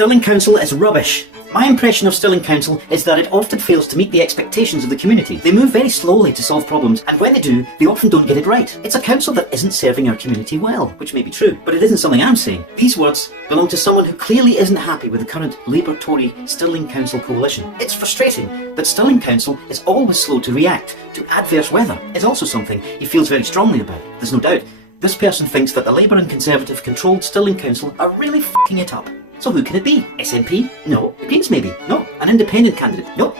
Stirling Council is rubbish. My impression of Stirling Council is that it often fails to meet the expectations of the community. They move very slowly to solve problems, and when they do, they often don't get it right. It's a council that isn't serving our community well, which may be true, but it isn't something I'm saying. These words belong to someone who clearly isn't happy with the current Labour-Tory Stirling Council coalition. It's frustrating that Stirling Council is always slow to react to adverse weather. It's also something he feels very strongly about. There's no doubt. This person thinks that the Labour and Conservative controlled Stirling Council are really f***ing it up. So who can it be? SNP? No. Greens maybe? No. An independent candidate? No.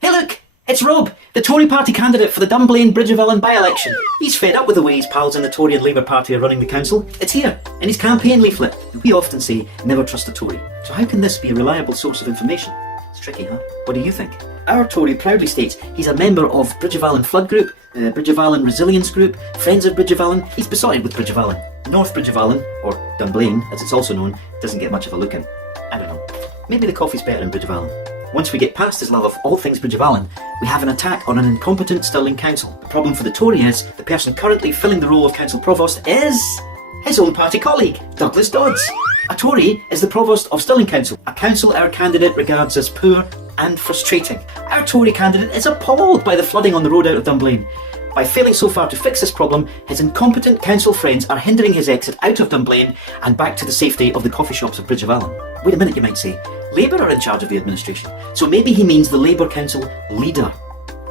Hey look! It's Rob, the Tory party candidate for the Dunblane Bridgeovallen by-election. He's fed up with the way his pals in the Tory and Labour party are running the council. It's here, in his campaign leaflet. We often say, never trust a Tory. So how can this be a reliable source of information? It's tricky, huh? What do you think? Our Tory proudly states he's a member of Bridgeovallen Flood Group, Bridgeovallen Resilience Group, Friends of Bridgeovallen. He's besotted with Bridgeovallen. North Bridgeovallen, or Dunblane as it's also known, doesn't get much of a look in. I don't know. Maybe the coffee's better in Bridgeovallen. Once we get past his love of all things Bridgeovallen, we have an attack on an incompetent Stirling Council. The problem for the Tory is the person currently filling the role of Council Provost is his own party colleague, Douglas Dodds. A Tory is the Provost of Stirling Council, a council our candidate regards as poor and frustrating. Our Tory candidate is appalled by the flooding on the road out of Dunblane. By failing so far to fix this problem, his incompetent council friends are hindering his exit out of Dunblane and back to the safety of the coffee shops of Bridgeovallen. Wait a minute, you might say. Labour are in charge of the administration, so maybe he means the Labour Council leader.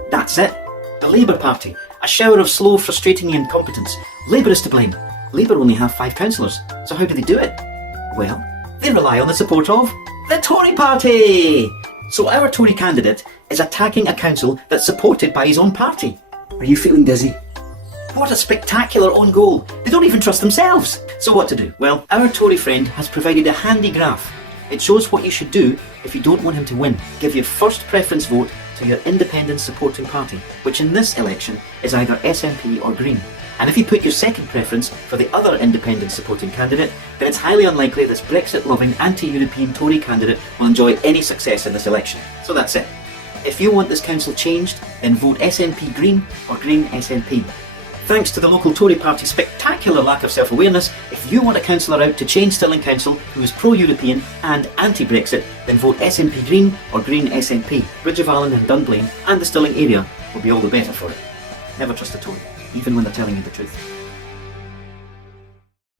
That's it. The Labour Party. A shower of slow, frustrating incompetence. Labour is to blame. Labour only have 5 councillors, so how do they do it? Well, they rely on the support of the Tory Party! So our Tory candidate is attacking a council that's supported by his own party. Are you feeling dizzy? What a spectacular own goal. They don't even trust themselves. So what to do? Well, our Tory friend has provided a handy graph. It shows what you should do if you don't want him to win. Give your first preference vote to your independent supporting party, which in this election is either SNP or Green. And if you put your second preference for the other independent supporting candidate, then it's highly unlikely this Brexit-loving anti-European Tory candidate will enjoy any success in this election. So that's it. If you want this council changed, then vote SNP Green or Green SNP. Thanks to the local Tory party's spectacular lack of self-awareness, if you want a councillor out to change Stirling Council who is pro-European and anti-Brexit, then vote SNP Green or Green SNP. Bridgeovallen and Dunblane and the Stirling area will be all the better for it. Never trust a Tory, even when they're telling you the truth.